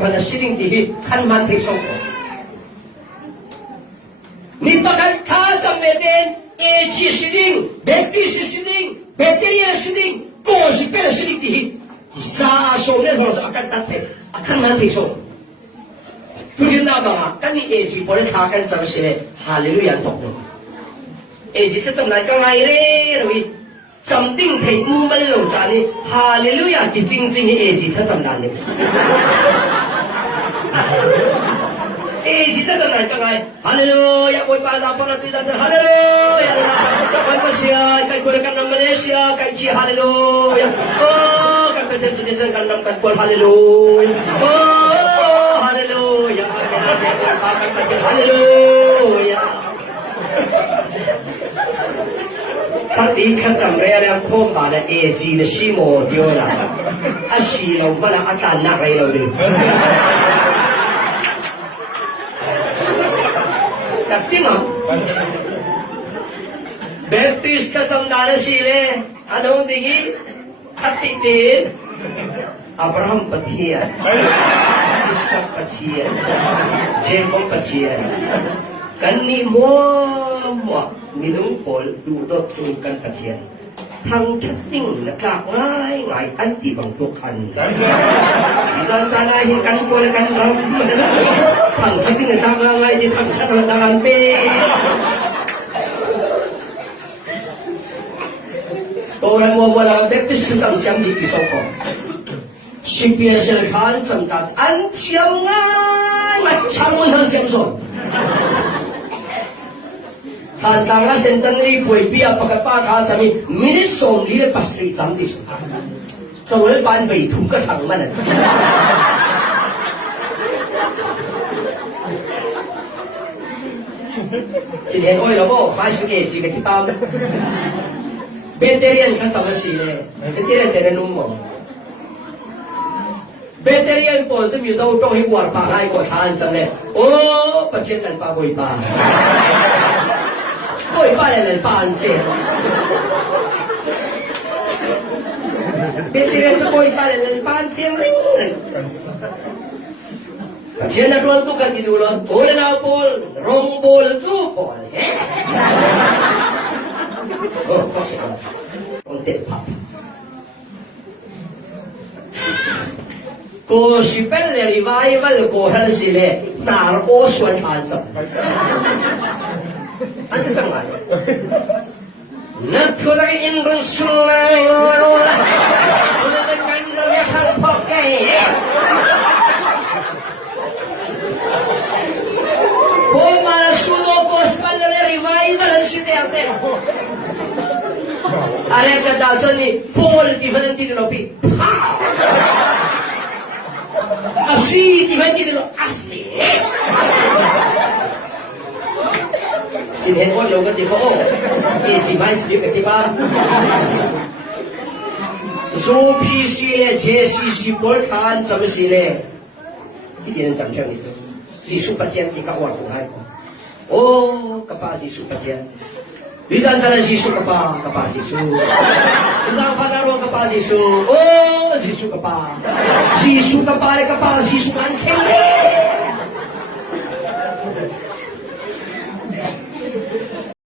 wala siling dihi kan man thei song ko ni pakat kha jam meten AG siling battery siling battery siling ko si pel siling dihi sa so ne thor akan tat the akan man thei song tujin na ba kan ni AG bol kha kan jam sile hallelujah tok no AG ta tam lai ka ngai re ri chấm tinh thầy mu bên lồng ra đi hallelujah thì chính chính cái gì thật chấm đàn đi gì thật chấm đàn cái này hallelujah quay ba ra phong tuy đang hallelujah quay qua Malaysia cái quay cái nam Malaysia cái chi hallelujah cái president cái nam cái quay hallelujah hallelujah hallelujah他第一看怎么样呢？空把的 AG 的西摩丢了，西了不然干那个了的。tapi mah baptis ka samdara sile anong digi katitin Abraham pachiya Ishak pachiya Jacob pachiya kanni mo minung pol dudot tungkan pachiya thang chất tinh là cả ngay ngay anh chỉ bằng thuộc hành dan sana hin kan pol kan ram thang chất tinh là thang ngay thì thang chất là thang pe tôi mua mua là baptist cái tầm xem đi sau có CPS là khán sầm cả anh chiêm ngay mà chăm muốn hơn chiêm rồi Kan tanga centenary koi pia pakapa kha chami minute song li pasri cham di so le ban bai thu ka thang man chỉ hiện ôi đó bộ phái sự nghề chỉ cái tao vegetarian kan sama si le vegetarian tena numo vegetarian po tu mi so tong hi war pa lai ko than cham le o pachet kan pa boi pa boi pa le pan che vegetarian tu boi pa le pan che ring pachet na tuan tu kan tidur lo ole na pol rong bol tu pol oh pachet onte pa cô si bên lề revival cô hắn si lề nار ô xuân than sập anh thấy sao nát thôi cái in run xuân này rồi là cái cánh rồi sang phật cái cô mà xuân cô bên lề revival hắn si đẹp thế अरे क्या दासन ने पोल की बनती दिलो भी असी की बनती दिलो असी जिन्हें वो लोग देखो ये जिमाई से लोग देखा जो पीसी ले जेसीसी पोल खान सब सी ले ये दिन जमचंग itu Yesus pasien jika orang Tuhan oh kepada Yesus pasien Bisan sana Yesus kapa Yesus. Bisan panaro kapa Yesus. Oh Yesus kapa. Yesus kapa Yesus kan kene.